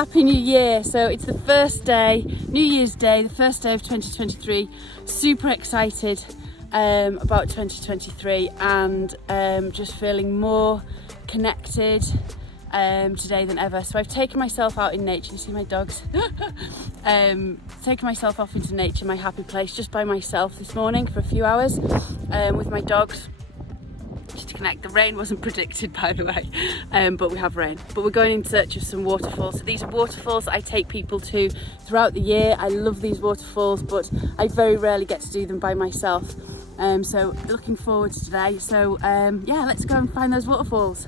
Happy New Year. So it's the first day, New Year's Day, the first day of 2023. Super excited about 2023 and just feeling more connected today than ever. So I've taken myself out in nature. You see my dogs? Taken myself off into nature, my happy place, just by myself this morning for a few hours with my dogs. To connect. The rain wasn't predicted, by the way, but we have rain. But we're going in search of some waterfalls. So these are waterfalls that I take people to throughout the year. I love these waterfalls, but I very rarely get to do them by myself. So looking forward to today. So yeah, let's go and find those waterfalls.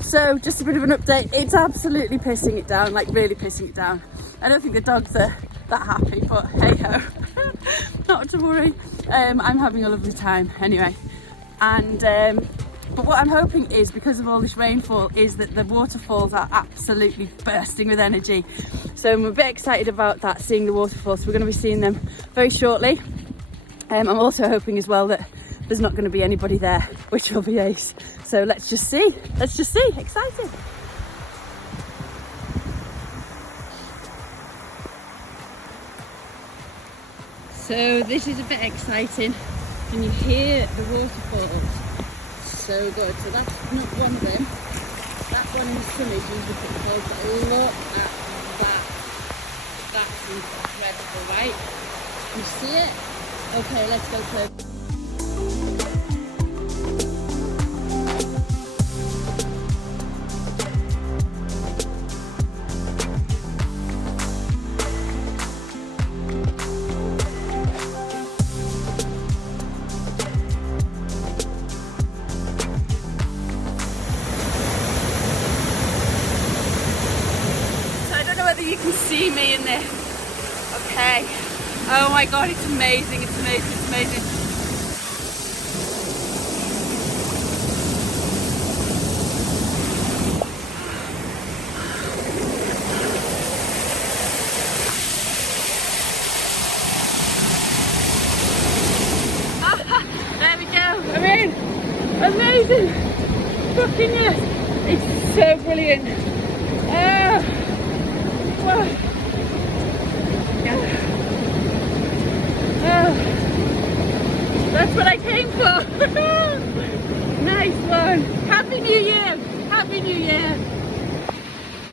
So just a bit of an update. It's absolutely pissing it down, like really pissing it down. I don't think the dogs are that happy, but hey ho. Not to worry, I'm having a lovely time anyway. And but what I'm hoping is, because of all this rainfall, is that the waterfalls are absolutely bursting with energy. So I'm a bit excited about that, seeing the waterfalls. So we're going to be seeing them very shortly. I'm also hoping as well that there's not going to be anybody there, which will be ace. So let's just see, excited. So this is a bit exciting. Can you hear the waterfalls? So good. So that's not one of them. That one in the sun is usually pretty cold, but look at that. That's incredible, right? You see it? Okay, let's go close. You can see me in this. Okay. Oh my god, it's amazing, it's amazing, it's amazing. There we go. I'm in. Amazing. Fucking yes. It's so brilliant. That's what I came for. Nice one. Happy New Year. Happy New Year.